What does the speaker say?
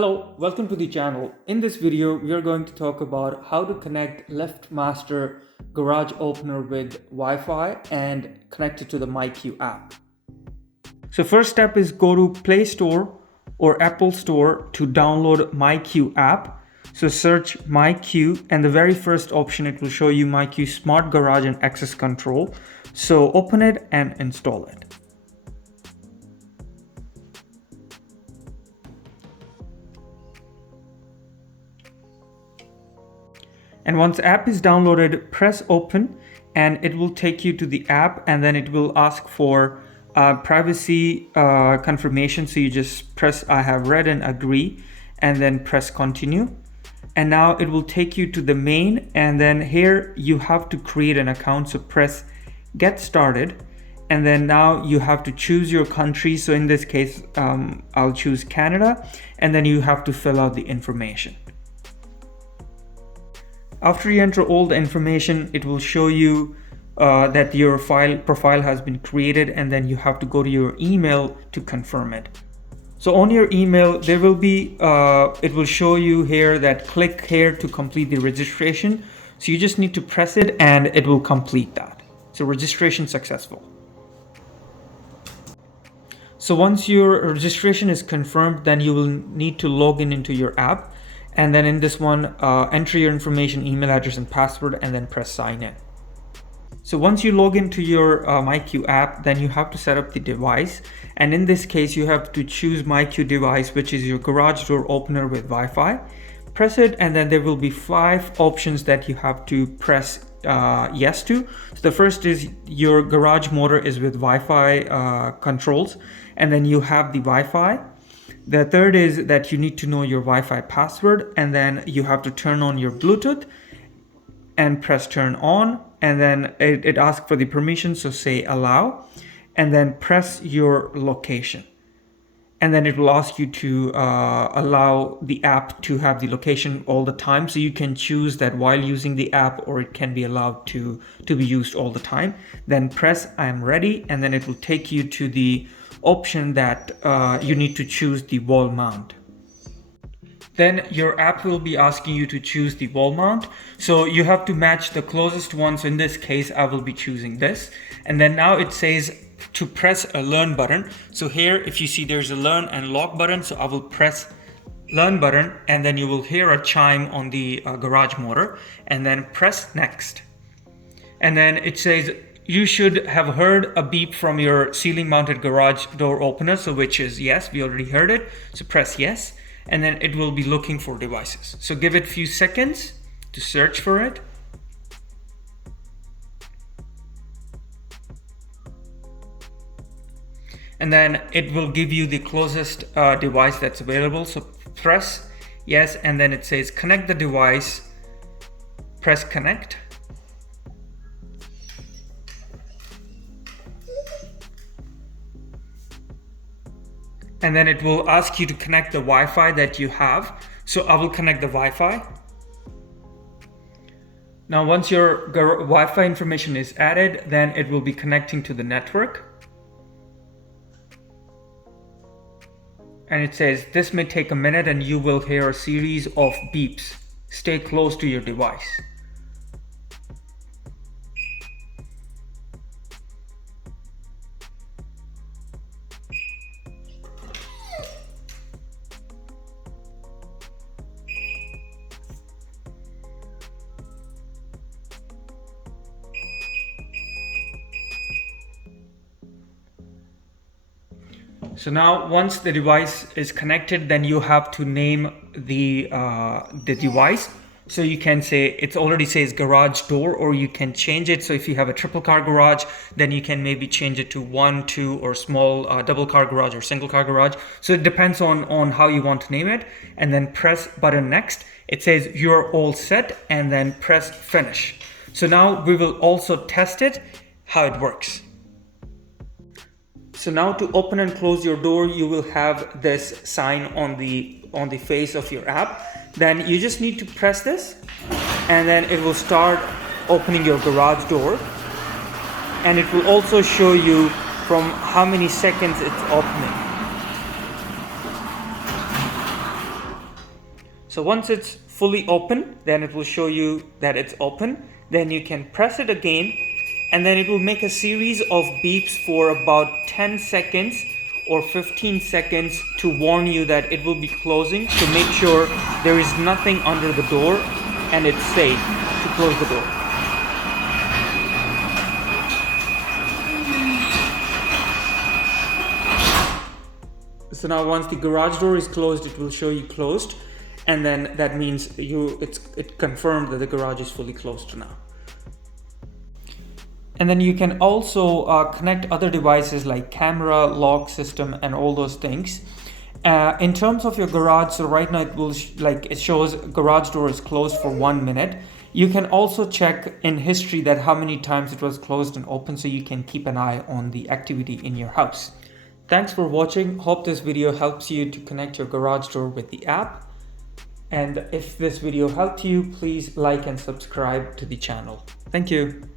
Hello, welcome to the channel. In this video, we are going to talk about how to connect LiftMaster garage opener with Wi-Fi and connect it to the MyQ app. So first step is go to Play Store or Apple Store to download MyQ app. So search MyQ and the very first option, it will show you MyQ Smart Garage and Access Control. So open it and install it. And once the app is downloaded, press open and it will take you to the app, and then it will ask for privacy confirmation. So you just press I have read and agree and then press continue. And now it will take you to the main, and then here you have to create an account. So press get started. And then now you have to choose your country. So in this case, I'll choose Canada, and then you have to fill out the information. After you enter all the information, it will show you that your profile has been created, and then you have to go to your email to confirm it. So on your email, there will be, it will show you here that click here to complete the registration. So you just need to press it and it will complete that. So registration successful. So once your registration is confirmed, then you will need to log in into your app. And then in this one, enter your information, email address and password, and then press sign in. So once you log into your MyQ app, then you have to set up the device. And in this case, you have to choose MyQ device, which is your garage door opener with Wi-Fi. Press it, and then there will be 5 options that you have to press yes to. So the first is your garage motor is with Wi-Fi controls, and then you have the Wi-Fi. The third is that you need to know your Wi-Fi password, and then you have to turn on your Bluetooth and press turn on, and then it asks for the permission, so say allow, and then press your location. And then it will ask you to allow the app to have the location all the time, so you can choose that while using the app, or it can be allowed to be used all the time. Then press I am ready, and then it will take you to the option that you need to choose the wall mount. Then your app will be asking you to choose the wall mount. So you have to match the closest one. So in this case, I will be choosing this. And then now it says to press a learn button. So here, if you see there's a learn and lock button, so I will press learn button, and then you will hear a chime on the garage motor, and then press next. And then it says, you should have heard a beep from your ceiling mounted garage door opener. So which is yes, we already heard it. So press yes, and then it will be looking for devices. So give it a few seconds to search for it. And then it will give you the closest device that's available. So press yes, and then it says connect the device, press connect. And then it will ask you to connect the Wi-Fi that you have. So I will connect the Wi-Fi. Now, once your Wi-Fi information is added, then it will be connecting to the network. And it says this may take a minute and you will hear a series of beeps. Stay close to your device. So now once the device is connected, then you have to name the device. So you can say, it already says garage door, or you can change it. So if you have a triple car garage, then you can maybe change it to 1, 2, or small double car garage or single car garage. So it depends on how you want to name it. And then press button next. It says you're all set, and then press finish. So now we will also test it, how it works. So now to open and close your door, you will have this sign on the face of your app. Then you just need to press this, and then it will start opening your garage door. And it will also show you from how many seconds it's opening. So once it's fully open, then it will show you that it's open. Then you can press it again, and then it will make a series of beeps for about 10 seconds or 15 seconds to warn you that it will be closing, to make sure there is nothing under the door and it's safe to close the door. So now once the garage door is closed, it will show you closed, and then that means it confirmed that the garage is fully closed now. And then you can also connect other devices like camera, lock system, and all those things. In terms of your garage, so right now it will it shows garage door is closed for 1 minute. You can also check in history that how many times it was closed and open, so you can keep an eye on the activity in your house. Thanks for watching. Hope this video helps you to connect your garage door with the app. And if this video helped you, please like and subscribe to the channel. Thank you.